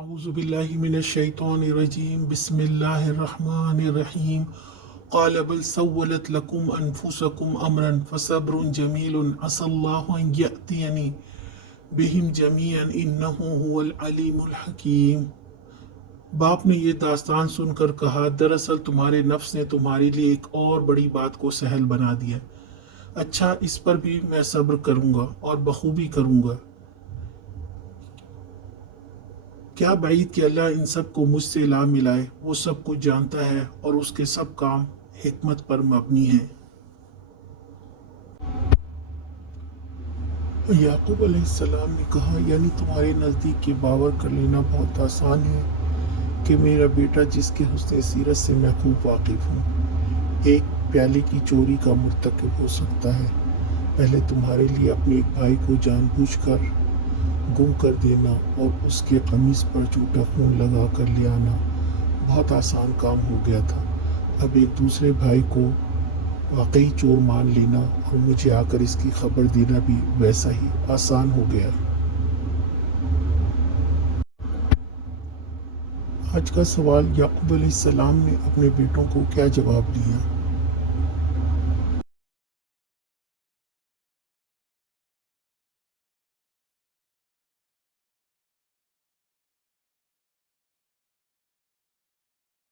أعوذ بالله من الشيطان الرجيم بسم الله الرحمن الرحيم قال بل سولت لكم أنفسكم أمرا فصبر جميل عسى الله أن يأتيني بهم جميعا إنه هو العليم الحكيم۔ باپ نے یہ داستان سن کر کہا، دراصل تمہارے نفس نے تمہارے لیے ایک اور بڑی بات کو سہل بنا دیا۔ اچھا، اس پر بھی میں صبر کروں گا اور بخوبی کروں گا۔ کیا بعید کہ اللہ ان سب کو مجھ سے لا ملائے۔ وہ سب کچھ جانتا ہے اور اس کے سب کام حکمت پر مبنی ہیں۔ یعقوب علیہ السلام نے کہا، یعنی تمہارے نزدیک یہ باور کر لینا بہت آسان ہے کہ میرا بیٹا، جس کے حسن سیرت سے میں خوب واقف ہوں، ایک پیالے کی چوری کا مرتکب ہو سکتا ہے۔ پہلے تمہارے لیے اپنے ایک بھائی کو جان بوجھ کر گم کر دینا اور اس کے قمیص پر جھوٹا خون لگا کر لے آنا بہت آسان کام ہو گیا تھا۔ اب ایک دوسرے بھائی کو واقعی چور مان لینا اور مجھے آ کر اس کی خبر دینا بھی ویسا ہی آسان ہو گیا۔ آج کا سوال، یعقوب علیہ السلام نے اپنے بیٹوں کو کیا جواب دیا؟